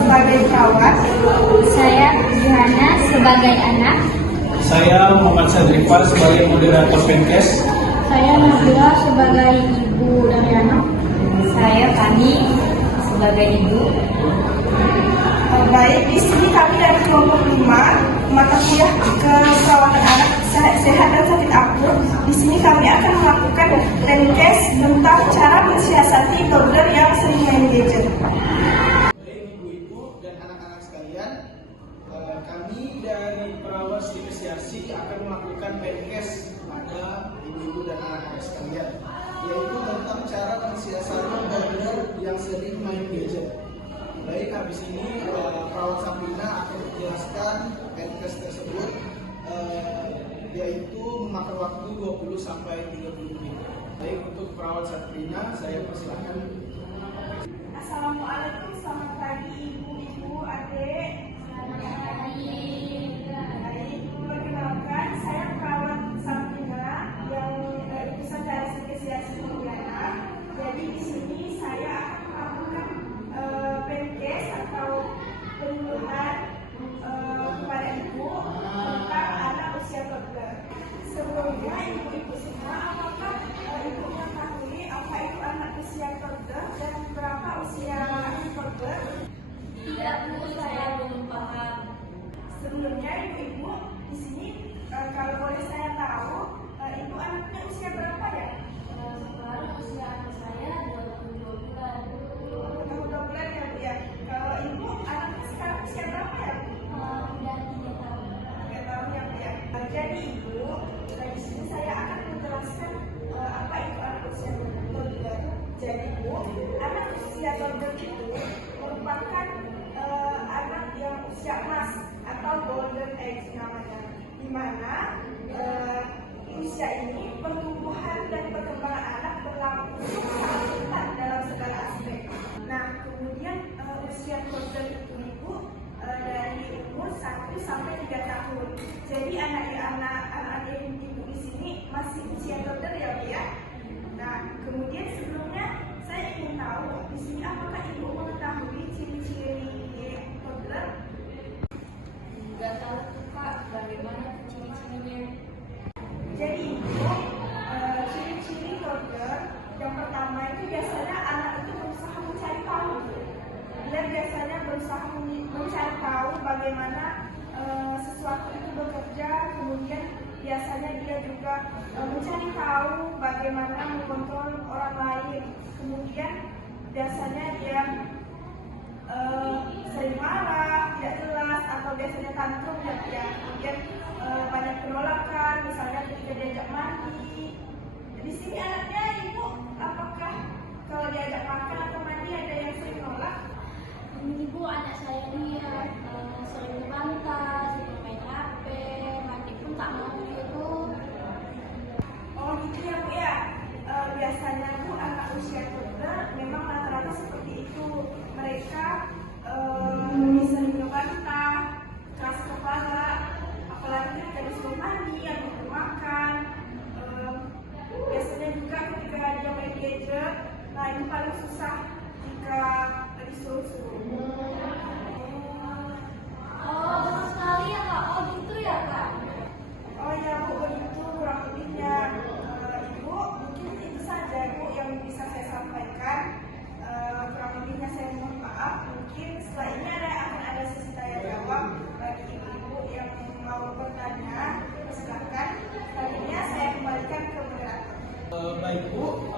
sebagai perawat. Saya Johanna sebagai anak. Saya Muhammad Sadrifal sebagai moderator Penkes. Saya Nabila sebagai ibu dari anak. Saya Fani sebagai ibu. Baik, di sini kami dari kelompok 5 mata kuliah keperawatan anak sehat dan sakit akut. Di sini kami akan melakukan Penkes tentang cara mensiasati toddler yang sering main gadget. Baik ibu-ibu dan anak-anak sekalian, kami dari perawat Stikesiasi akan melakukan Penkes pada ibu-ibu dan anak-anak sekalian, yaitu tentang cara mensiasati toddler yang sering main gadget. Baik, habis ini perawat Sabrina akan menjelaskan Penkes tersebut, yaitu memakan waktu 20 sampai 30 menit. Baik, untuk perawat Sabrina, saya persilahkan. Assalamualaikum, selamat pagi ibu-ibu, adik. Baik, perkenalkan saya perawat Sabrina yang lulusan dari Stikesiasi Pontianak. Jadi di sini saya akan melakukan Penkes atau penyuluhan kepada ibu tentang anak usia toddler. Sebelumnya ibu-ibu semua, apakah ibu mengetahui apa itu anak usia toddler dan berapa usia toddler? Tidak, Bu, saya belum paham. Sebelumnya ibu-ibu di sini kalau boleh saya tahu, ibu anaknya usia berapa ya? Sekarang usia anak saya 22 bulan. 22 bulan ya Bu ya. Kalau ibu anaknya sekarang usia berapa ya Bu? Udah 3 tahun. 3 tahun ya Bu ya. Jadi ibu, di sini saya akan menjelaskan apa itu anak usia toddler. Jadi Bu, anak usia toddler itu merupakan anak yang usia emas atau golden age namanya, di mana usia ini pertumbuhan dan perkembangan anak berlangsung sangat cepat dalam segala aspek. Nah, kemudian usia toddler itu ibu dari umur 1 sampai 3 tahun. Jadi anak-anak ibu di sini masih usia toddler ya Bu ya. Nah, kemudian sebelumnya saya ingin tahu di sini apakah ibu mengetahui ciri-ciri toddler? Nggak tahu tuh Kak, bagaimana ciri-cirinya? Jadi ibu, ciri-ciri toddler yang pertama itu biasanya anak itu berusaha mencari tahu. Dia biasanya berusaha mencari tahu bagaimana sesuatu itu bekerja, kemudian biasanya dia juga mencari tahu bagaimana mengontrol orang lain. Kemudian biasanya dia sering marah, tidak jelas, atau biasanya tantrum ya. Kemudian banyak penolakan, misalnya ketika diajak mandi. Di sini anaknya ibu, apakah kalau diajak makan atau mandi ada yang sering nolak? Ibu, anak saya ini sering membantah, sering main HP, mandi pun tak mau gitu. Oh gitu ya Bu ya. Biasanya Bu anak usia toddler memang rata-rata seperti itu. Mereka sering membantah, keras kepala, apalagi ketika disuruh mandi atau makan. Biasanya juga ketika dia main gadget, nah ini paling susah jika disuruh-suruh. Oh, betul sekali ya Kak. Oh gitu ya Kak. Oh ya Bu, begitu kurang lebihnya. Ibu, mungkin itu saja Bu yang bisa saya sampaikan. Kurang lebihnya saya mohon maaf. Mungkin setelah ini akan ada sesi tanya jawab bagi ibu-ibu yang mau bertanya. Silakan. Selanjutnya saya kembalikan ke moderator. Baik Bu,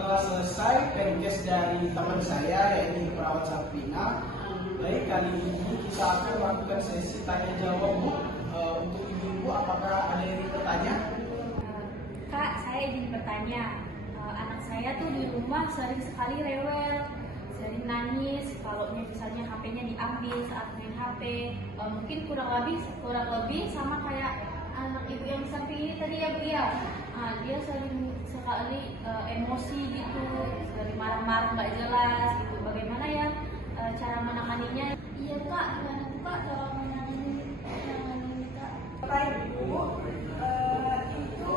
telah selesai Penkes dari teman saya, yaitu perawat Sabrina. Baik, kali ini kita akan melakukan sesi tanya jawab Bu. Untuk ibu-ibu, apakah ada yang ingin bertanya? Kak, saya ingin bertanya. Anak saya tuh di rumah sering sekali rewel, sering nangis kalau misalnya HP-nya diambil saat main HP. Mungkin kurang lebih sama kayak anak ibu yang samping ini tadi ya Bu ya. Dia sering sekali emosi gitu, sering marah-marah nggak jelas gitu. Bagaimana ya cara menanganinya? Iya Kak, gimana tuh Kak cara menangani Kak? Baik Bu, itu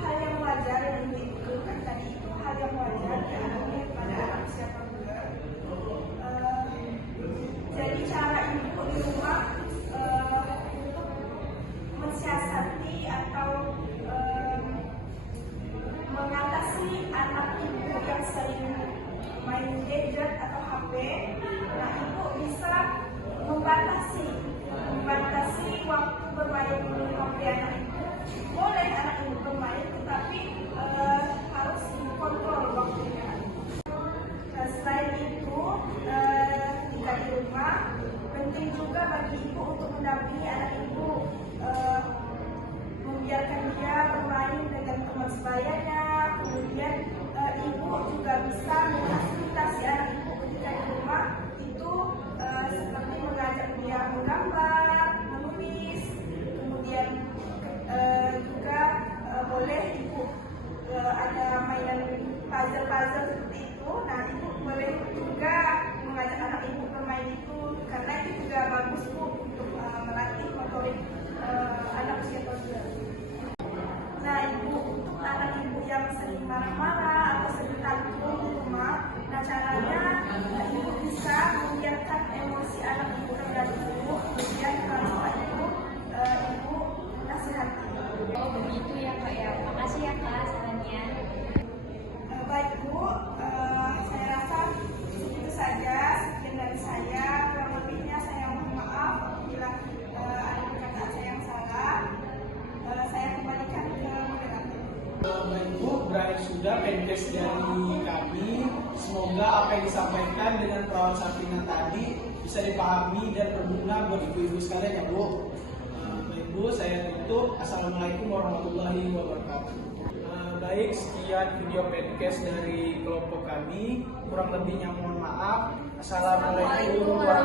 hal yang wajar yang ibu kan tadi, itu hal yang wajar ya pada anak usia toddler. anak ibu yang sering main gadget atau HP, nah ibu bisa membatasi waktu bermain HP anak ibu. Boleh anak ibu bermain, tetapi harus kontrol waktunya. Selain itu, ketika di rumah, penting juga bagi ibu untuk mendampingi anak ibu, membiarkan dia bermain dengan teman sebayanya. Kemudian ibu juga bisa memfasilitasi anak ibu ketika di rumah itu seperti mengajak dia menggambar, menulis, kemudian juga boleh ibu ada mainan puzzle seperti itu. Nah, ibu boleh juga mengajak anak ibu bermain itu, karena itu juga bagus Bu untuk melatih motorik anak usia toddler. Nah, ibu, untuk anak ibu yang sering marah-marah atau sering tantrum di rumah, nah caranya ibu bisa membiarkan emosi anak ibu rendah dulu, kemudian kalau ibu nasihati. Oh begitu ya Kak ya, makasih ya Kak sarannya. Baik Bu, saya rasa itu saja, sekian dari saya. Kurang lebihnya saya mohon maaf apabila ada perkataan saya yang salah. Saya kembalikan ke moderator. Baik Bu, berakhir sudah podcast dari kami. Semoga apa yang disampaikan dengan perawat Safina tadi bisa dipahami dan berguna buat ibu-ibu sekalian ya Bu. Baik Bu, saya tutup. Assalamualaikum warahmatullahi wabarakatuh. Baik, sekian video podcast dari kelompok kami. Kurang lebihnya mohon maaf. Assalamualaikum warahmatullahi wabarakatuh.